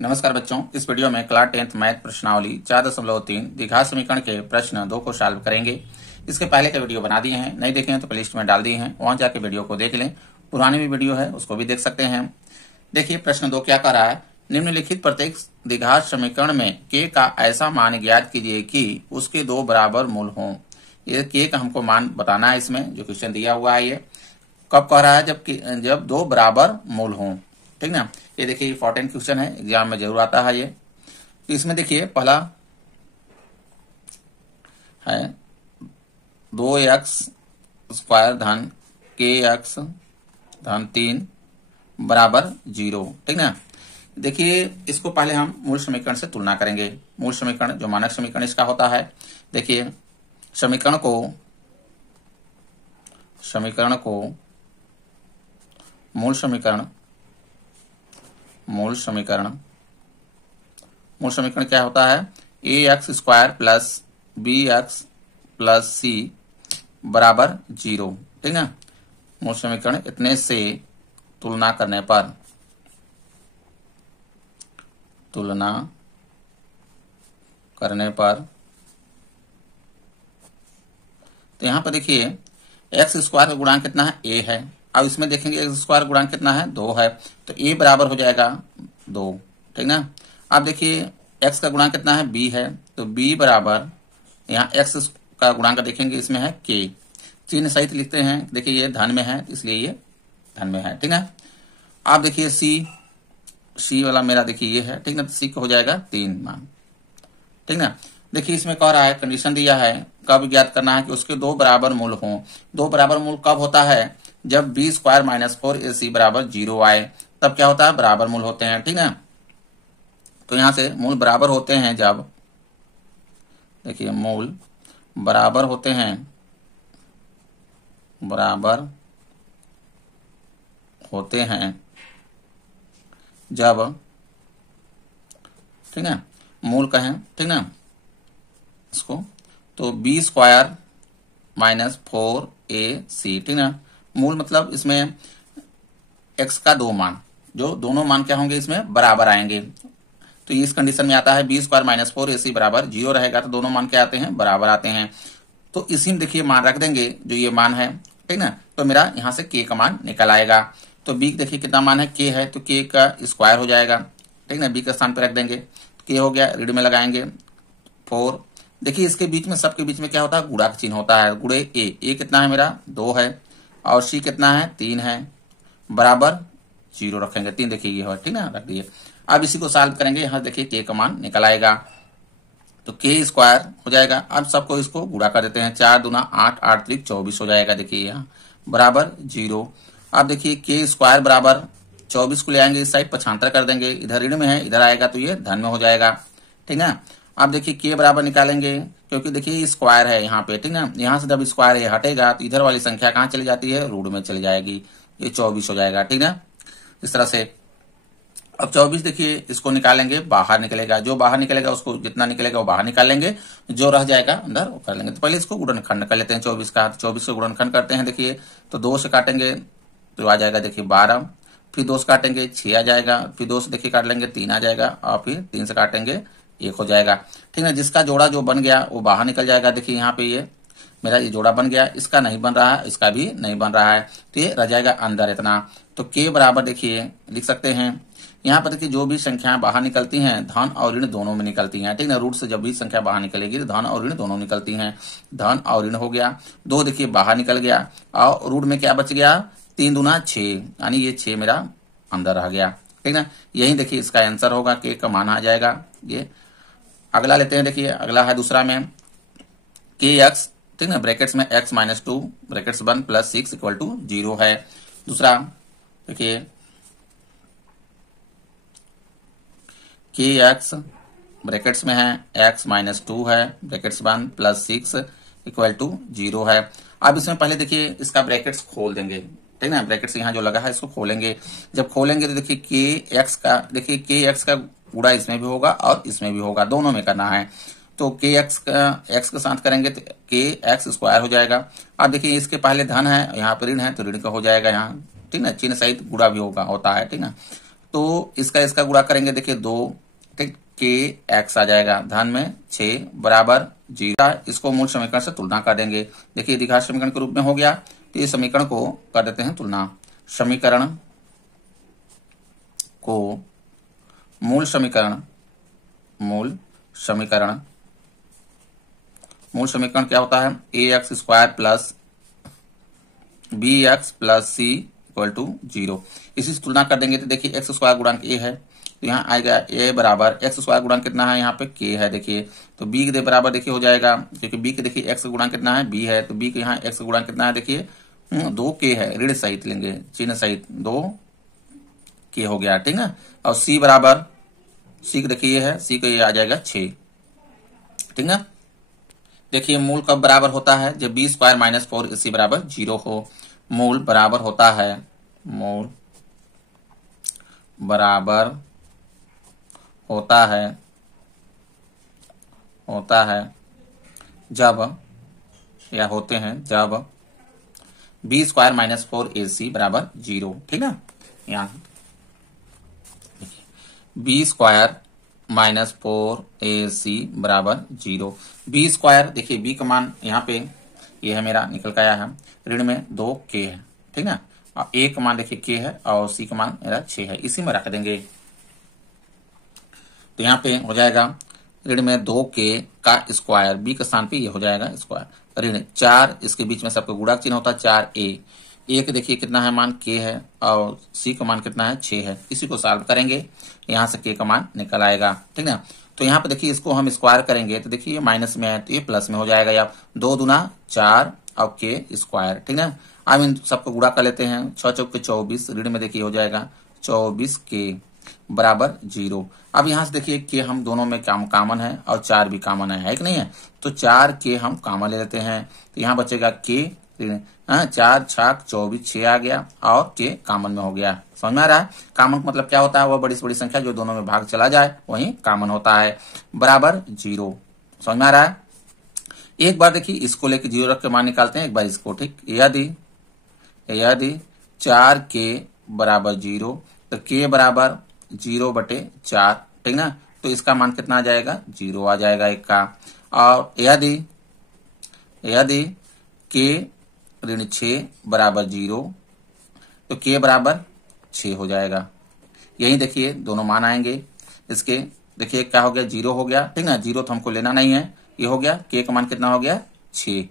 नमस्कार बच्चों, इस वीडियो में क्लास 10th मैथ प्रश्नावली 4.3 द्विघात समीकरण के प्रश्न 2 को सॉल्व करेंगे। इसके पहले के वीडियो बना दिए हैं, नहीं देखे हैं तो प्लेलिस्ट में डाल दिए हैं, वहां जाके वीडियो को देख लें। पुरानी भी वीडियो है, उसको भी देख सकते हैं। देखिए प्रश्न 2 क्या कर रहा है। निम्नलिखित प्रत्येक द्विघात समीकरण में k का ऐसा मान ज्ञात कीजिए कि उसके दो बराबर मूल हों। ये k का हमको मान बताना है, इसमें जो क्वेश्चन दिया हुआ है। ये कब कह रहा है? जब दो बराबर मूल हों, ठीक ना। ये देखिए इंपॉर्टेंट क्वेश्चन है, एग्जाम में जरूर आता है ये। तो इसमें देखिए पहला है 2x² धन kx धन 3 बराबर 0, ठीक ना। देखिए इसको पहले हम मूल समीकरण से तुलना करेंगे। मूल समीकरण जो मानक समीकरण इसका होता है, देखिए समीकरण को मूल समीकरण क्या होता है? ax² plus bx plus c बराबर 0, ठीक ना। मूल समीकरण इतने से तुलना करने पर तो यहां पर देखिए x² का गुणांक कितना है? a है। अब इसमें देखेंगे x² गुणांक कितना है? 2 है, तो a बराबर हो जाएगा 2, ठीक ना। अब देखिए x का गुणांक कितना है? b है, तो b बराबर यहाँ x का गुणांक देखेंगे इसमें है k। चिन्ह सहित लिखते हैं, देखिए ये धन में है इसलिए ये धन में है, ठीक ना। आप देखिए c वाला मेरा देखिए ये है, ठीक ना, तो c का हो जाएगा 3 मान, ठीक ना। देखिए इसमें कह रहा है, कंडीशन दिया है, कब ज्ञात करना है कि उसके दो बराबर मूल हों। दो बराबर मूल कब होता है? जब b² - 4ac बराबर 0 आए, तब क्या होता है? बराबर मूल होते हैं, ठीक ना। तो यहां से मूल बराबर होते हैं जब, देखिए मूल बराबर होते हैं जब, ठीक ना, मूल कहें, ठीक ना इसको, तो b² - 4ac, ठीक ना। मूल मतलब इसमें x का दो मान, जो दोनों मान क्या होंगे? इसमें बराबर आएंगे। तो इस कंडीशन में आता है b² - 4ac बराबर 0 रहेगा, तो दोनों मान क्या आते हैं? बराबर आते हैं। तो इसी में देखिए मान रख देंगे जो ये मान है, ठीक ना। तो मेरा यहाँ से k का मान निकल आएगा। तो b देखिए कितना मान है? k है, तो k का स्क्वायर हो जाएगा, ठीक ना। b का स्थान पर रख देंगे, k हो गया, रीड में लगाएंगे 4। देखिए इसके बीच में, सबके बीच में क्या होता है? गुणा का चिन्ह होता है, गुणे a कितना है मेरा? 2 है, और c कितना है? 3 है, बराबर 0 रखेंगे। 3 देखिए ये है, ठीक ना, रख दिए। अब इसी को सॉल्व करेंगे, यहाँ देखिए k का मान निकल आएगा, तो k² हो जाएगा। अब सबको इसको गुणा कर देते हैं, 4 दूना 8, 8 त्रिक 24 हो जाएगा, देखिए यहाँ बराबर 0। अब देखिए k² बराबर 24 को ले आएंगे इस साइड, 75 कर देंगे, इधर ऋण में है, इधर आएगा तो ये धन में हो जाएगा, ठीक ना। अब देखिए k बराबर निकालेंगे, क्योंकि देखिए स्क्वायर है यहाँ पे, ठीक ना। यहाँ से जब स्क्वायर ये हटेगा तो इधर वाली संख्या कहाँ चली जाती है? रूट में चली जाएगी, ये 24 हो जाएगा, ठीक ना। इस तरह से अब 24 देखिए इसको निकालेंगे, बाहर निकलेगा, जो बाहर निकलेगा उसको जितना निकलेगा वो बाहर निकाल लेंगे, जो रह जाएगा अंदर वो कर लेंगे। तो पहले इसको गुणनखंड कर लेते हैं 24 का। 24 से गुणनखंड करते हैं, देखिए तो 2 से काटेंगे तो आ जाएगा देखिए 12, फिर 2 से काटेंगे 6 आ जाएगा, फिर 2 से देखिए काट लेंगे 3 आ जाएगा, और फिर 3 से काटेंगे 1 हो जाएगा, ठीक है। जिसका जोड़ा जो बन गया वो बाहर निकल जाएगा। देखिए यहाँ पे ये मेरा ये जोड़ा बन गया, इसका नहीं बन रहा है, इसका भी नहीं बन रहा है, तो ये रह जाएगा अंदर इतना। तो k बराबर देखिए लिख सकते हैं, यहाँ पर देखिए जो भी संख्याएं बाहर निकलती हैं धन और ऋण दोनों में निकलती हैं, ठीक ना। रूट से जब भी संख्या बाहर निकलेगी तो धन और ऋण दोनों निकलती हैं, धन और ऋण हो गया। 2 देखिए बाहर निकल गया, और रूट में क्या बच गया? 3 दूना 6, यानी ये 6 मेरा अंदर रह गया, ठीक ना। यही देखिए इसका आंसर होगा, k का मान आ जाएगा ये। अगला लेते हैं, देखिए अगला है दूसरा में kx, ठीक ना, ब्रैकेट्स में x - 2 ब्रैकेट्स 1 + 6 = 0 है। दूसरा देखिए kx ब्रैकेट्स में है, x - 2 है, ब्रैकेट्स 1 + 6 = 0 है। अब इसमें पहले देखिए इसका ब्रैकेट्स खोल देंगे, ठीक ना। ब्रैकेट्स यहाँ जो लगा है इसको खोलेंगे, जब खोलेंगे तो देखिए kx का गुणा इसमें भी होगा और इसमें भी होगा, दोनों में करना है। तो kx का x के साथ करेंगे तो kx² हो जाएगा। अब देखिए इसके पहले धन है, यहाँ पर ऋण है, तो ऋण का हो जाएगा यहाँ, ठीक ना। चिन्ह सहित गुणा भी होता है, ठीक ना। तो इसका गुणा करेंगे, देखिए 2, ठीक, के एक्स आ जाएगा, धन में 6 बराबर 0। इसको मूल समीकरण से तुलना कर देंगे। देखिए द्विघात समीकरण के रूप में हो गया, तो इस समीकरण को कर देते हैं तुलना। समीकरण को मूल समीकरण क्या होता है, A X square plus B X plus C equal to 0। इसी से तुलना कर देंगे तो देखिए एक्स स्क्वायर गुणांक ए है, तो यहाँ आएगा ए बराबर एक्स स्क्वायर गुणांक कितना है, यहाँ पे के है देखिए, तो बी के बराबर देखिए हो जाएगा, क्योंकि बी के देखिए एक्स गुणांक कितना है, बी है, तो बी के यहाँ एक्स गुणांक कितना है, देखिए 2 के है, ऋण सहित लेंगे, चिन्ह सहित 2 के हो गया, ठीक है। और सी बराबर, सी के देखिए ये है, सी का ये आ जाएगा 6, ठीक है। देखिए मूल कब बराबर होता है, जब बी स्क्वायर माइनस 4 AC बराबर 0 हो। मूल बराबर होता है, मूल बराबर होता है जब, या होते हैं जब बी स्क्वायर माइनस 4 AC बराबर 0, ठीक है। यहाँ बी स्क्वायर माइनस 4 AC बराबर 0। बी स्क्वायर देखिए बी का मान यहाँ पे ये है मेरा निकल के आया है, ऋण में 2 के है, ठीक है। और ए का मान देखिए के है और सी का मान मेरा 6 है, इसी में रख देंगे, तो यहाँ पे हो जाएगा ऋण में 2 के का स्क्वायर, बी के स्थान पे ये हो जाएगा स्क्वायर, ऋण 4, इसके बीच में सबका गुणा चिन्ह होता है 4a, ए के देखिए कितना है मान के है और सी का मान कितना है 6 है। इसी को सॉल्व करेंगे, यहाँ से के का मान निकल आएगा, ठीक है। तो यहाँ पे देखिए इसको हम स्क्वायर करेंगे तो देखिए ये माइनस में है तो ये प्लस में हो जाएगा, या 2 दूना 4 और के स्क्वायर, ठीक है। अब इन सबको गुणा कर लेते हैं, 6 चौक के 24, ऋण में देखिए हो जाएगा 24 के बराबर 0। अब यहाँ से देखिए के हम दोनों में कॉमन है और 4 भी कॉमन है कि नहीं है, तो 4 के हम कॉमन ले लेते हैं, तो यहाँ बचेगा के, 4 छाक 24, 6 आ गया और के कॉमन में हो गया। समझ में आ रहा है, कॉमन मतलब क्या होता है, वह बड़ी से बड़ी संख्या जो दोनों में भाग चला जाए वही कॉमन होता है, बराबर 0। समझ में आ रहा है। एक बार देखिए इसको लेके 0 रख के मान निकालते हैं, एक बार इसको, ठीक। यदि 4 के बराबर 0 तो के बराबर 0/4, ठीक ना, तो इसका मान कितना आ जाएगा, 0 आ जाएगा एक का। और यदि के ऋण 6 बराबर 0 तो के बराबर 6 हो जाएगा। यही देखिए दोनों मान आएंगे इसके, देखिए क्या हो गया, 0 हो गया, ठीक ना, 0 तो हमको लेना नहीं है, ये हो गया, के का मान कितना हो गया 6।